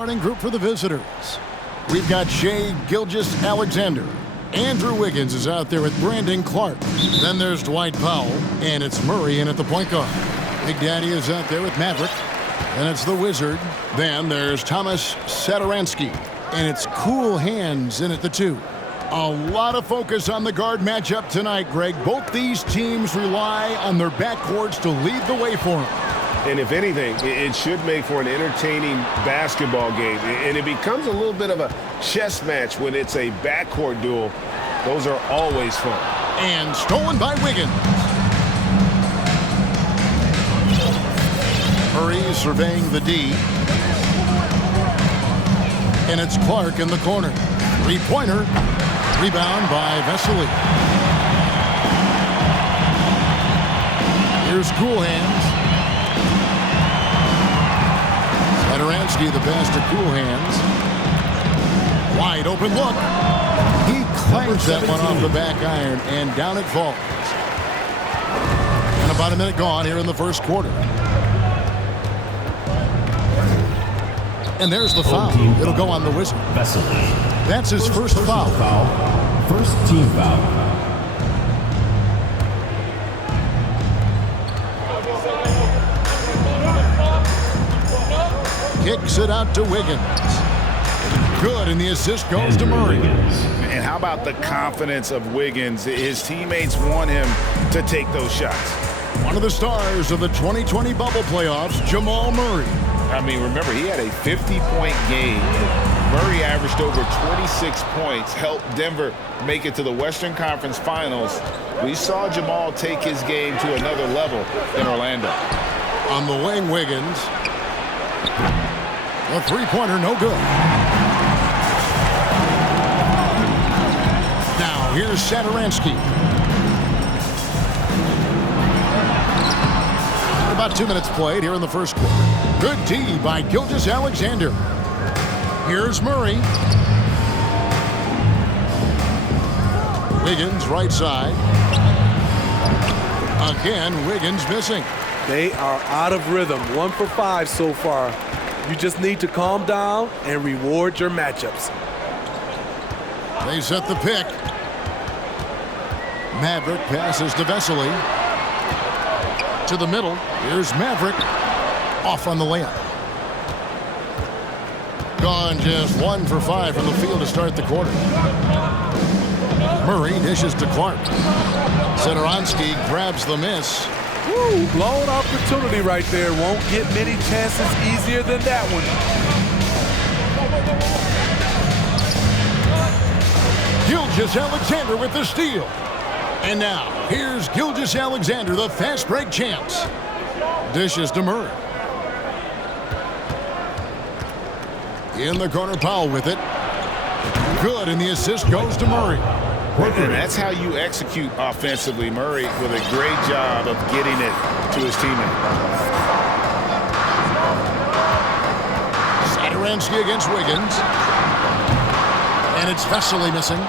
Starting group for the visitors. We've got Shea Gilgeous-Alexander. Andrew Wiggins is out there with Brandon Clark. Then there's Dwight Powell, and it's Murray in at the point guard. Big Daddy is out there with Maverick, and it's the Wizard. Then there's Thomas Satoransky, and it's Cool Hands in at the 2. A lot of focus on the guard matchup tonight, Greg. Both these teams rely on their backcourts to lead the way for them. And if anything, it should make for an entertaining basketball game. And it becomes a little bit of a chess match when it's a backcourt duel. Those are always fun. And stolen by Wiggins. Murray surveying the D. And it's Clark in the corner. Three-pointer. Rebound by Vesely. Here's Cool Hands. Satoransky the pass to Cool Hands. Wide open look. He clanks that one off the back iron, and down it falls. And about a minute gone here in the first quarter. And there's the foul. It'll go on the Wizard. That's his first foul. First team foul. Kicks it out to Wiggins. Good, and the assist goes to Murray. And how about the confidence of Wiggins? His teammates want him to take those shots. One of the stars of the 2020 bubble playoffs, Jamal Murray. I mean, remember, he had a 50-point game. Murray averaged over 26 points, helped Denver make it to the Western Conference Finals. We saw Jamal take his game to another level in Orlando. On the wing, Wiggins. A three-pointer, no good. Now, here's Satoransky. About 2 minutes played here in the first quarter. Good D by Gilgeous-Alexander. Here's Murray. Wiggins, right side. Again, Wiggins missing. They are out of rhythm. 1 for 5 so far. You just need to calm down and reward your matchups. They set the pick. Maverick passes to Vesely. To the middle. Here's Maverick. Off on the layup. Gone just 1 for 5 from the field to start the quarter. Murray dishes to Clark. Satoransky grabs the miss. Woo, blown opportunity right there. Won't get many chances easier than that one. Gilgeous-Alexander with the steal. And now, here's Gilgeous-Alexander, the fast break champs. Dishes to Murray. In the corner, Powell with it. Good, and the assist goes to Murray. And that's how you execute offensively. Murray with a great job of getting it to his teammate. Satoransky against Wiggins. And it's Vesely missing.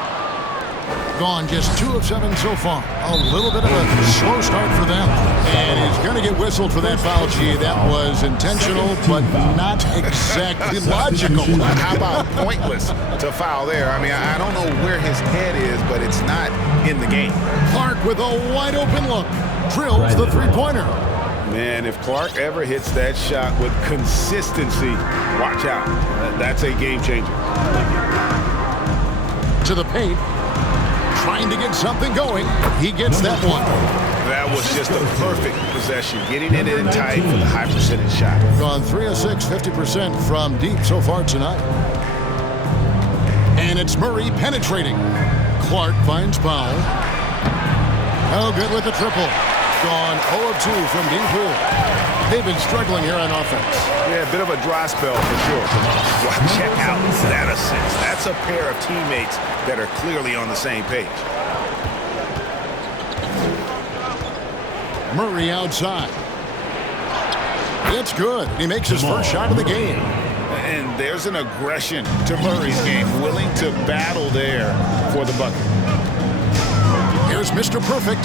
Gone just 2 of 7 so far. A little bit of a slow start for them. And he's going to get whistled for that foul, G. That was intentional, but not exactly logical. How about pointless to foul there? I mean, I don't know where his head is, but it's not in the game. Clark with a wide open look. Drills the three-pointer. Man, if Clark ever hits that shot with consistency, watch out. That's a game changer. To the paint. Trying to get something going. He gets that one. That was just a perfect possession. Getting it in tight for the high percentage shot. Gone 3 of 6, 50% from deep so far tonight. And it's Murray penetrating. Clark finds Powell. Oh, good with the triple. Gone 0 of 2 from deep pool. They've been struggling here on offense. Yeah, a bit of a dry spell for sure. Well, check out that assist. That's a pair of teammates that are clearly on the same page. Murray outside. It's good. He makes his first shot of the game. And there's an aggression to Murray's game, willing to battle there for the bucket. Here's Mr. Perfect.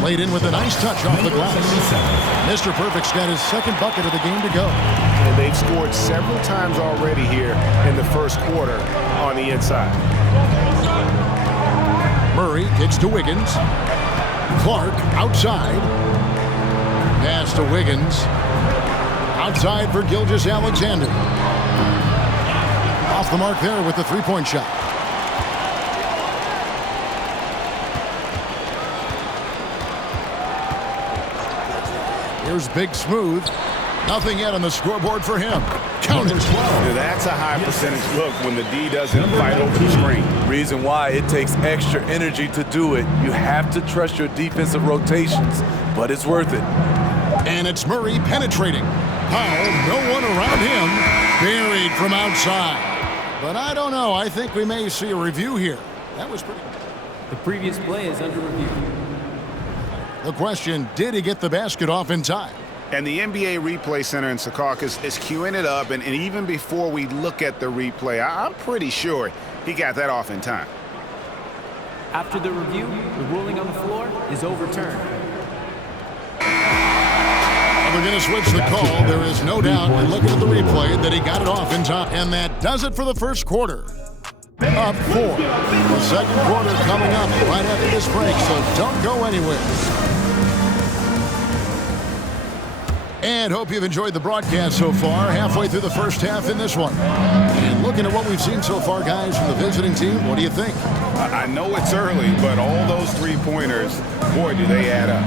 Played in with a nice touch off the glass. Mr. Perfect's got his second bucket of the game to go. And they've scored several times already here in the first quarter on the inside. Murray kicks to Wiggins. Clark outside. Pass to Wiggins. Outside for Gilgeous-Alexander. Off the mark there with the three-point shot. Here's Big Smooth. Nothing yet on the scoreboard for him. Counted 12. Now that's a high percentage look when the D doesn't fight over the screen. Reason why it takes extra energy to do it. You have to trust your defensive rotations, but it's worth it. And it's Murray penetrating. Powell, no one around him. Buried from outside. But I don't know. I think we may see a review here. That was pretty good. The previous play is under review. The question, did he get the basket off in time? And the NBA Replay Center in Secaucus is queuing it up, and even before we look at the replay, I'm pretty sure he got that off in time. After the review, the ruling on the floor is overturned. We're going to switch the call. There is no doubt in looking at the replay that he got it off in time. And that does it for the first quarter. Up 4. The second quarter coming up right after this break, so don't go anywhere. And hope you've enjoyed the broadcast so far. Halfway through the first half in this one. And looking at what we've seen so far, guys, from the visiting team, what do you think? I know it's early, but all those three-pointers, boy, do they add up.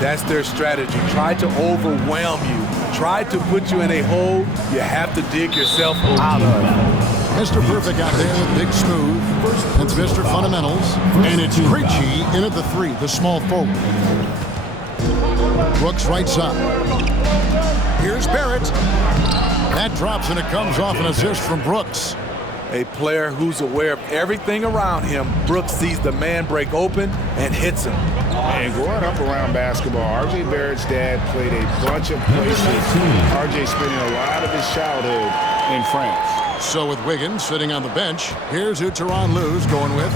That's their strategy. Try to overwhelm you. Try to put you in a hole you have to dig yourself out of. Mr. Perfect out there with Big Smooth. It's Mr. Fundamentals. And it's Krejci in at the 3, the small forward. Brooks right side. Here's Barrett. That drops and it comes off an assist from Brooks. A player who's aware of everything around him. Brooks sees the man break open and hits him. And growing up around basketball, R.J. Barrett's dad played a bunch of places. R.J. spending a lot of his childhood in France. So with Wiggins sitting on the bench, here's who Tyronn Lue's going with.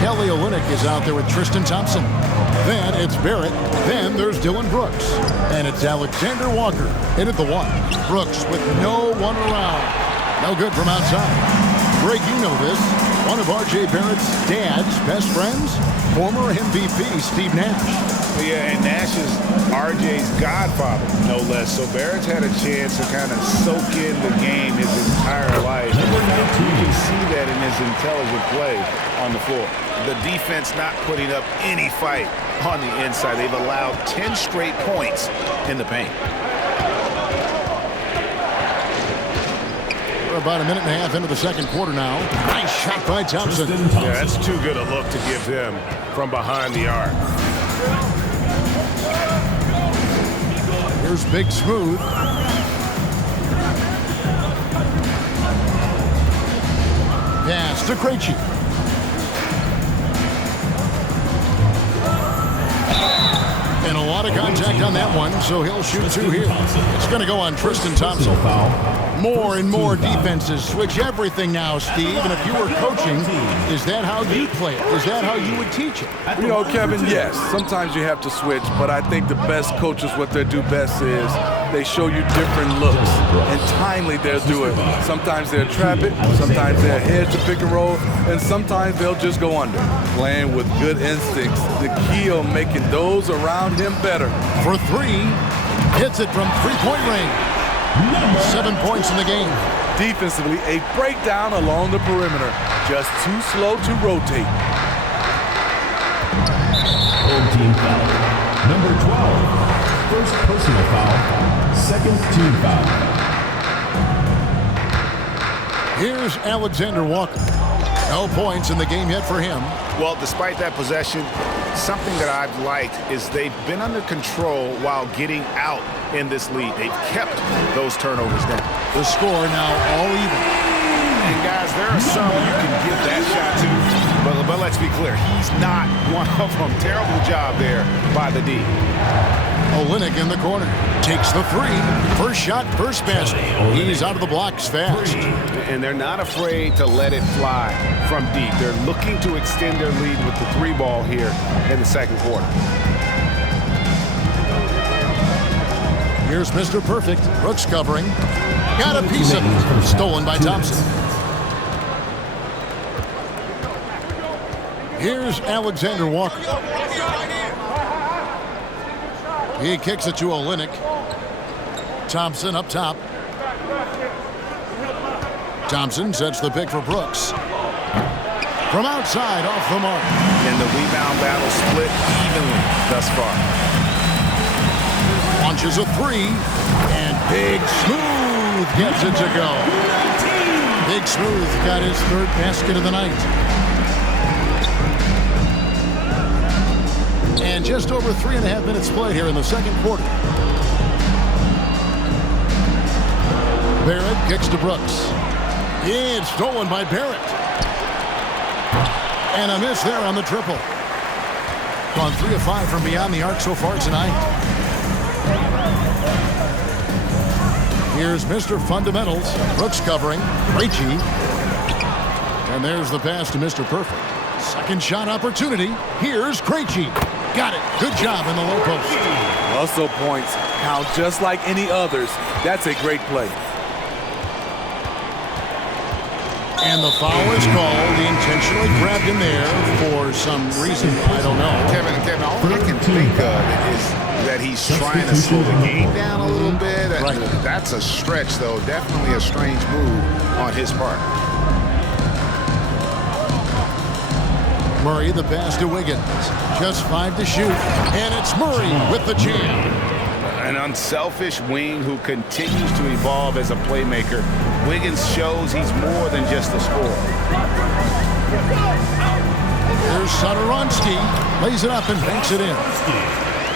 Kelly Olynyk is out there with Tristan Thompson. Then it's Barrett. Then there's Dylan Brooks. And it's Alexander Walker in at the 1. Brooks with no one around. No good from outside. Greg, you know this. One of R.J. Barrett's dad's best friends, former MVP Steve Nash. Yeah, and Nash is R.J.'s godfather, no less. So Barrett's had a chance to kind of soak in the game his entire life. You can see that in his intelligent play on the floor. The defense not putting up any fight on the inside. They've allowed 10 straight points in the paint. We're about a minute and a half into the second quarter now. Nice shot by Thompson. Yeah, that's too good a look to give him from behind the arc. Here's Big Smooth. Pass to Krejci. And a lot of contact on that one, so he'll shoot 2 here. It's going to go on Tristan Thompson. More and more defenses switch everything now, Steve. And if you were coaching, is that how you play it? Is that how you would teach it? You know, Kevin, yes. Sometimes you have to switch, but I think the best coaches, what they do best is they show you different looks. And timely they'll do it. Sometimes they'll trap it, sometimes they'll hedge the pick and roll, and sometimes they'll just go under. Playing with good instincts, the key of making those around him better. For 3, hits it from three-point range. 7 points in the game. Defensively, a breakdown along the perimeter. Just too slow to rotate. Old team foul. Number 12. First personal foul. Second team foul. Here's Alexander Walker. No points in the game yet for him. Well, despite that possession, something that I've liked is they've been under control while getting out in this lead. They've kept those turnovers down. The score now all even. And guys, there are some you can give that shot to, but let's be clear, he's not one of them. Terrible job there by the D. Olynyk in the corner. Takes the three. First shot, first basket. He's out of the blocks fast. And they're not afraid to let it fly from deep. They're looking to extend their lead with the three ball here in the second quarter. Here's Mr. Perfect. Brooks covering. Got a piece of it. Stolen by Thompson. Here's Alexander Walker. He kicks it to Olynyk. Thompson up top. Thompson sets the pick for Brooks. From outside, off the mark. And the rebound battle split evenly thus far. Launches a three. And Big Smooth gets it to go. Big Smooth got his third basket of the night. And just over 3.5 minutes played here in the second quarter. Barrett kicks to Brooks. It's stolen by Barrett. And a miss there on the triple. Gone 3 of 5 from beyond the arc so far tonight. Here's Mr. Fundamentals. Brooks covering. Krejci. And there's the pass to Mr. Perfect. Second shot opportunity. Here's Krejci. Got it. Good job in the low post. Hustle points count just like any others. That's a great play. And the foul is called. He intentionally grabbed him there for some reason. I don't know. Kevin, all I can think of is that he's trying to slow the game down a little bit. Right. That's a stretch, though. Definitely a strange move on his part. Murray the pass to Wiggins. Just 5 to shoot. And it's Murray with the jam. An unselfish wing who continues to evolve as a playmaker. Wiggins shows he's more than just a scorer. Here's Satoransky. Lays it up and banks it in.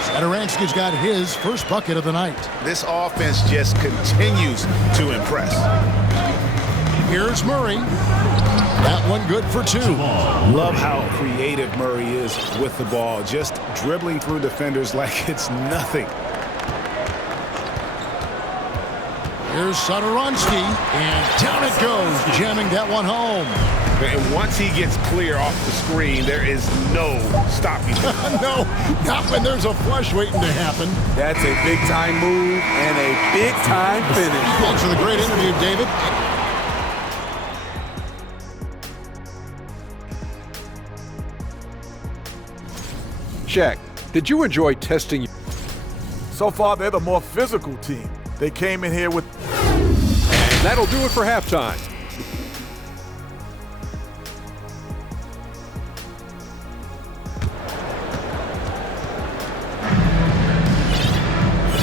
Satoransky's got his first bucket of the night. This offense just continues to impress. Here's Murray. That one good for 2. Love how creative Murray is with the ball. Just dribbling through defenders like it's nothing. Here's Satoransky. And down it goes. Jamming that one home. And once he gets clear off the screen, there is no stopping him. No, not when there's a flush waiting to happen. That's a big-time move and a big-time finish. Thanks for the great interview, David. Shaq, did you enjoy testing? So far, they're the more physical team. They came in here with... And that'll do it for halftime.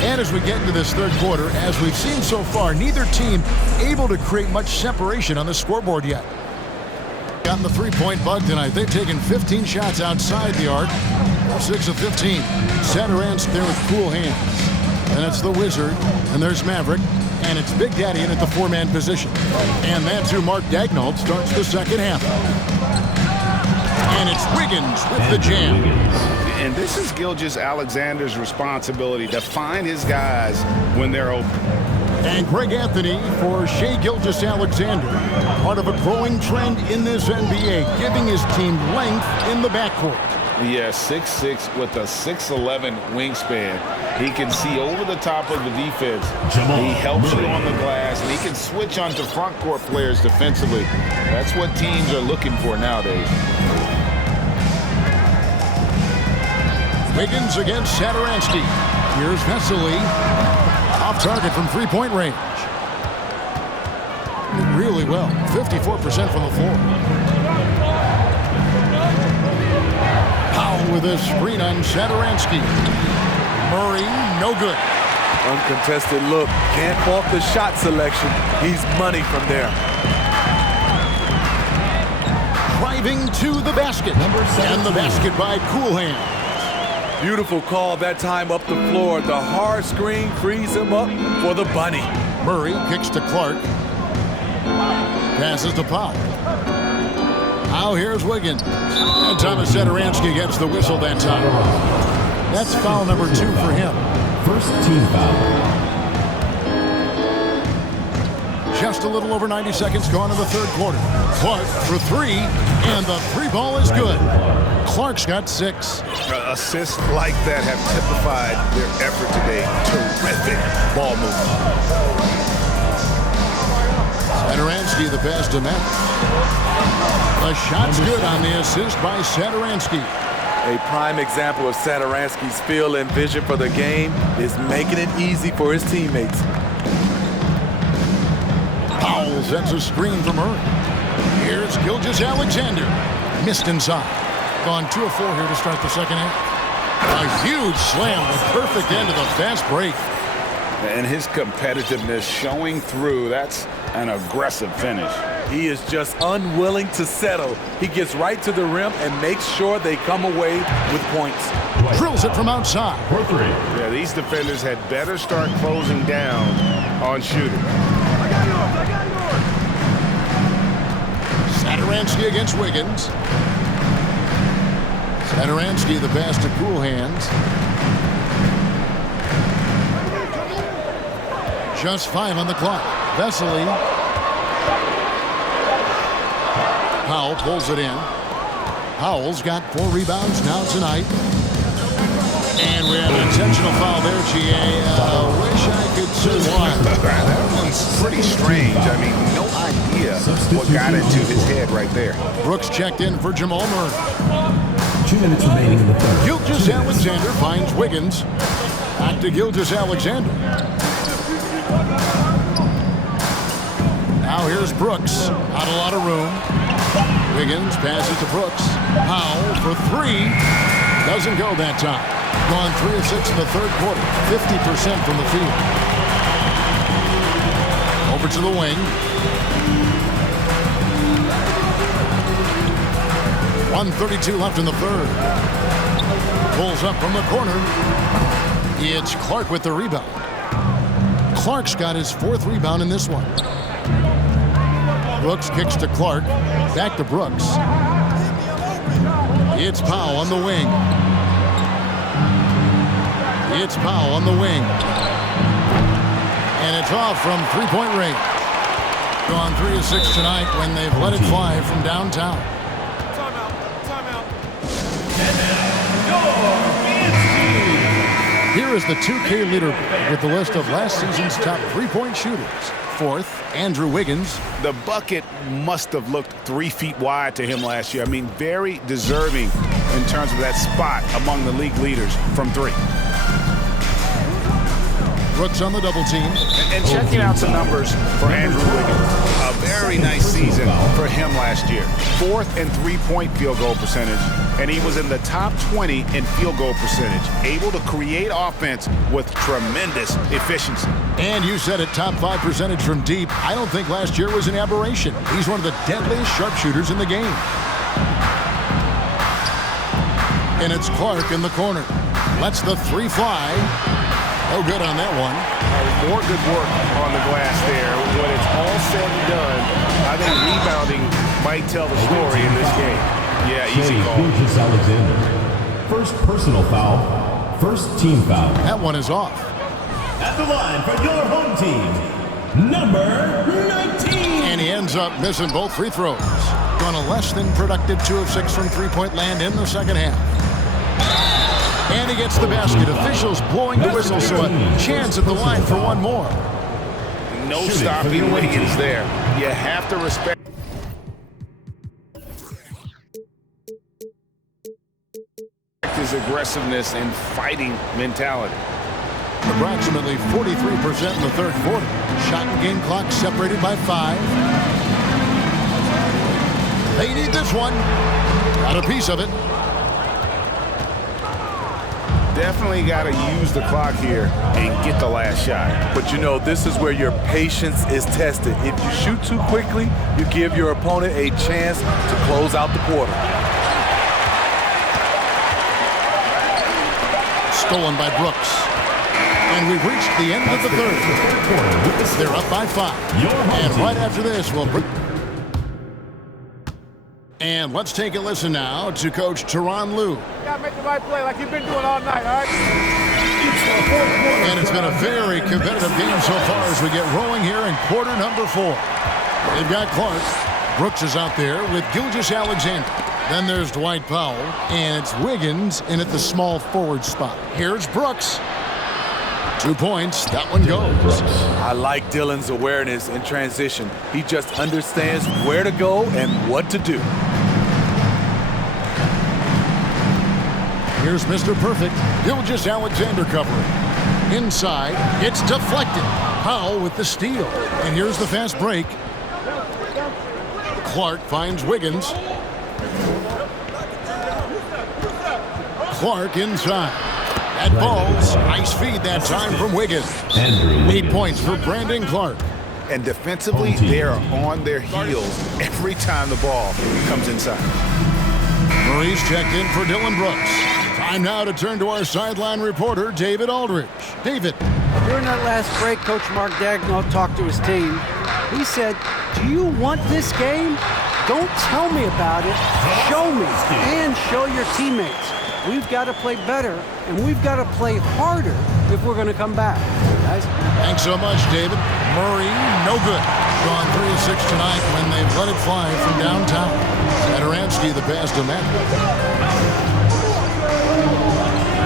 And as we get into this third quarter, as we've seen so far, neither team able to create much separation on the scoreboard yet. Gotten the three-point bug tonight. They've taken 15 shots outside the arc. 6 of 15. Satoransky there with cool hands. And it's the Wizard. And there's Maverick. And it's Big Daddy in at the 4-man position. And that's who Mark Daigneault starts the second half. And it's Wiggins with the jam. And this is Gilgeous-Alexander's responsibility to find his guys when they're open. And Greg Anthony for Shai Gilgeous-Alexander. Part of a growing trend in this NBA, giving his team length in the backcourt. Yeah, 6'6" with a 6'11" wingspan. He can see over the top of the defense. He helps you on the glass, and he can switch onto front court players defensively. That's what teams are looking for nowadays. Wiggins against Satoransky. Here's Vesely. Off target from three-point range. Really well. 54% from the floor. Powell with a screen on Satoransky. Murray, no good. Uncontested look. Can't fault the shot selection. He's money from there. Driving to the basket. And the basket by Cool Hand. Beautiful call that time up the floor. The hard screen frees him up for the bunny. Murray kicks to Clark. Passes to Powell. Now here's Wiggins. And Thomas Satoransky gets the whistle that time. That's foul number 2 for him. First team foul. Just a little over 90 seconds gone in the third quarter. Clark for three, and the three ball is good. Clark's got 6. Assists like that have typified their effort today. Terrific ball movement. Saturansky the pass to Matt. The shot's good on the assist by Saturansky. A prime example of Saturansky's feel and vision for the game is making it easy for his teammates. Powell sends a screen from Murray. Here's Gilgeous-Alexander. Missed inside. Gone 2 of 4 here to start the second half. A huge slam, the perfect end of the fast break. And his competitiveness showing through. That's an aggressive finish. He is just unwilling to settle. He gets right to the rim and makes sure they come away with points. Drills it from outside. For 3. Yeah, these defenders had better start closing down on shooting. Saturansky against Wiggins. Saturansky the pass to Cool Hands. Just 5 on the clock. Vesely. Powell pulls it in. Powell's got 4 rebounds now tonight. And we have an intentional foul there, G.A. Wish I could say why. That one's pretty strange. I mean, no idea what got into his head right there. Brooks checked in for Jamal Murray. 2 minutes remaining in the third. Gilgeous-Alexander finds Wiggins. Back to Gilgeous-Alexander. Now here's Brooks. Not a lot of room. Wiggins passes to Brooks. Powell for 3. Doesn't go that time. Gone 3 of 6 in the third quarter. 50% from the field. Over to the wing. 1:32 left in the third. Pulls up from the corner. It's Clark with the rebound. Clark's got his 4th rebound in this one. Brooks kicks to Clark. Back to Brooks. It's Powell on the wing. It's Powell on the wing. And it's off from 3-point range. Gone 3 of 6 tonight when they've let it fly from downtown. Here is the 2K leaderboard with the list of last season's top 3-point shooters. 4th, Andrew Wiggins. The bucket must have looked 3 feet wide to him last year. I mean, very deserving in terms of that spot among the league leaders from 3. Brooks on the double team. And checking out some numbers for Andrew Wiggins. A very nice season for him last year. 4th in 3-point field goal percentage, and he was in the top 20 in field goal percentage. Able to create offense with tremendous efficiency. And you said it, top 5 percentage from deep. I don't think last year was an aberration. He's one of the deadliest sharpshooters in the game. And it's Clark in the corner. Lets the 3 fly. No good on that one. More good work on the glass there. When it's all said and done, I think rebounding might tell the story in this game. Yeah, easy call. Gilgeous-Alexander. First personal foul. First team foul. That one is off. At the line for your home team, number 19. And he ends up missing both free throws. Gone a less than productive 2 of 6 from 3-point land in the second half. And he gets the basket. Officials blowing the whistle, so a chance at the line for one more. No stopping Wiggins there. You have to respect his aggressiveness and fighting mentality. Approximately 43% in the third quarter. Shot and game clock separated by 5. They need this one. Got a piece of it. Definitely got to use the clock here and get the last shot. But you know, this is where your patience is tested. If you shoot too quickly, you give your opponent a chance to close out the quarter. Stolen by Brooks. And we've reached the end of the third. They're up by 5. And right after this, we'll bring... And let's take a listen now to Coach Tyronn Lue. You gotta make the right play like you've been doing all night, all right? And it's been a very competitive game so far as we get rolling here in quarter number 4. They've got Clark. Brooks is out there with Gilgeous-Alexander. Then there's Dwight Powell, and it's Wiggins in at the small forward spot. Here's Brooks. 2 points. That one goes. I like Dillon's awareness in transition. He just understands where to go and what to do. Here's Mr. Perfect. Gilgeous-Alexander covering. Inside. It's deflected. Powell with the steal. And here's the fast break. Clark finds Wiggins. Clark inside. That ball's nice feed that time from Wiggins. 8 points for Brandon Clark. And defensively, they are on their heels every time the ball comes inside. Murray's checked in for Dylan Brooks. Time now to turn to our sideline reporter, David Aldridge. David. During that last break, Coach Mark Dagnall talked to his team. He said, "Do you want this game? Don't tell me about it. Show me and show your teammates. We've got to play better, and we've got to play harder if we're going to come back." Guys. Thanks so much, David. Murray, no good. Gone 3 of 6 tonight when they've let it fly from downtown. Satoransky the pass to Matt.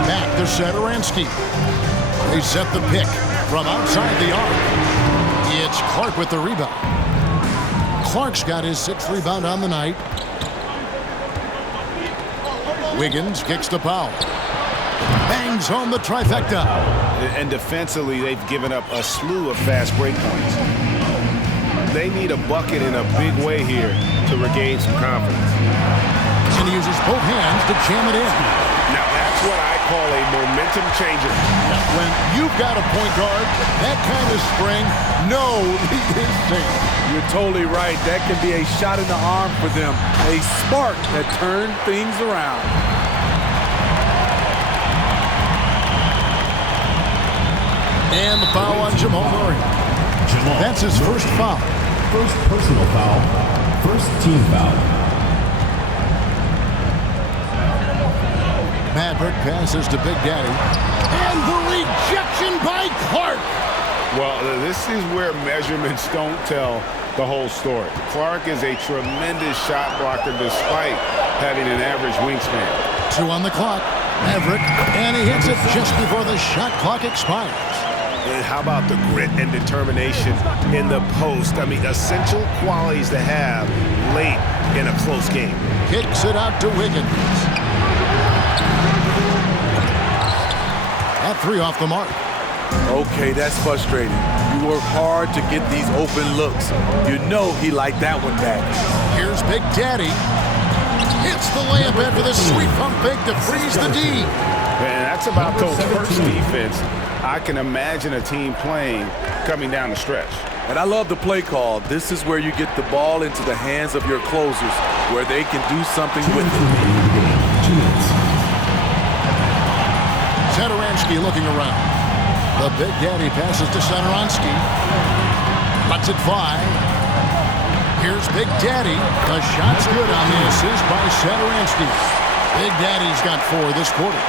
Back to Satoransky. They set the pick from outside the arc. It's Clark with the rebound. Clark's got his 6th rebound on the night. Wiggins kicks to Powell. Bangs home the trifecta. And defensively, they've given up a slew of fast break points. They need a bucket in a big way here to regain some confidence. And he uses both hands to jam it in. Now that's what I call a momentum changer. When you've got a point guard, that kind of spring, no lead is safe. You're totally right. That can be a shot in the arm for them. A spark that turned things around. And the foul on Jamal Murray. That's his first foul. First personal foul. First team foul. Maverick passes to Big Daddy. And the rejection by Clark. Well, this is where measurements don't tell the whole story. Clark is a tremendous shot blocker despite having an average wingspan. 2 on the clock. Maverick, and he hits it just before the shot clock expires. And how about the grit and determination in the post? I mean, essential qualities to have late in a close game. Kicks it out to Wiggins. That 3 off the mark. Okay, that's frustrating. You work hard to get these open looks. You know he liked that one back. Here's Big Daddy. Hits the layup after the sweep pump fake to freeze the D. And that's about Coach Perk's defense. I can imagine a team playing coming down the stretch. And I love the play call. This is where you get the ball into the hands of your closers, where they can do something with it. Satoransky looking around. The Big Daddy passes to Satoransky. Lets it fly. Here's Big Daddy. The shot's good on the assist by Satoransky. Big Daddy's got 4 this quarter.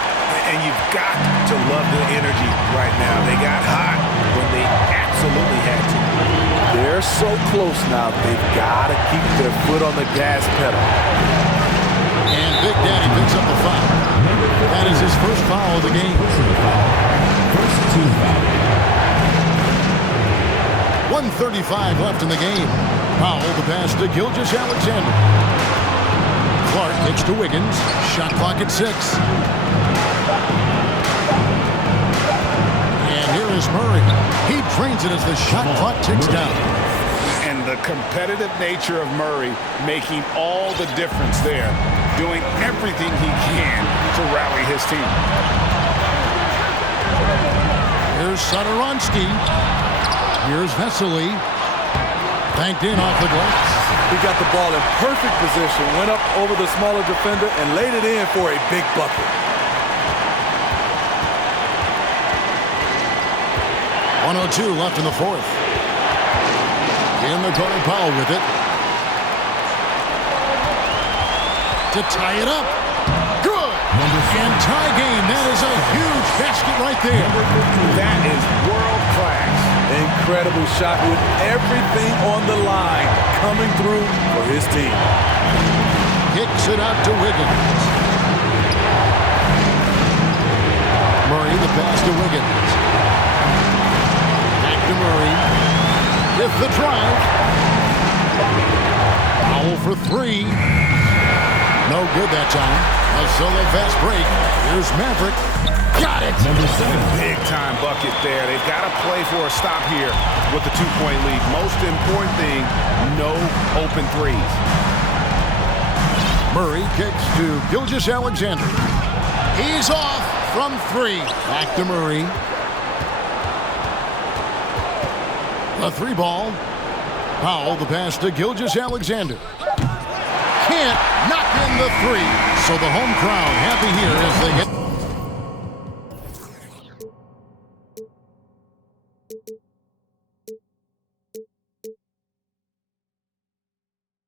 And you've got to love the energy right now. They got hot when they absolutely had to. They're so close now. They've got to keep their foot on the gas pedal. And Big Daddy picks up the foul. That is his first foul of the game. First team foul. 1:35 left in the game. Powell the pass to Gilgeous-Alexander. Clark kicks to Wiggins. Shot clock at 6. And here is Murray. He trains it as the shot clock ticks down. And the competitive nature of Murray making all the difference there, doing everything he can to rally his team. Here's Satoransky. Here's Vesely. Banked in off the glass. He got the ball in perfect position, went up over the smaller defender, and laid it in for a big bucket. 1:02 left in the 4th. In the corner, Powell with it. To tie it up. Good. And tie game. That is a huge basket right there. That is world class. Incredible shot with everything on the line coming through for his team. Kicks it out to Wiggins. Murray, the pass to Wiggins. Back to Murray. With the drive. Foul for three. No good that time. A solo fast break. Here's Maverick. Got it. Number 7. Big time bucket there. They've got to play for a stop here with the 2-point lead. Most important thing, no open threes. Murray kicks to Gilgeous-Alexander. He's off from three. Back to Murray. A three ball. Powell, the pass to Gilgeous-Alexander. Can't knock in the three. So the home crowd happy here as they get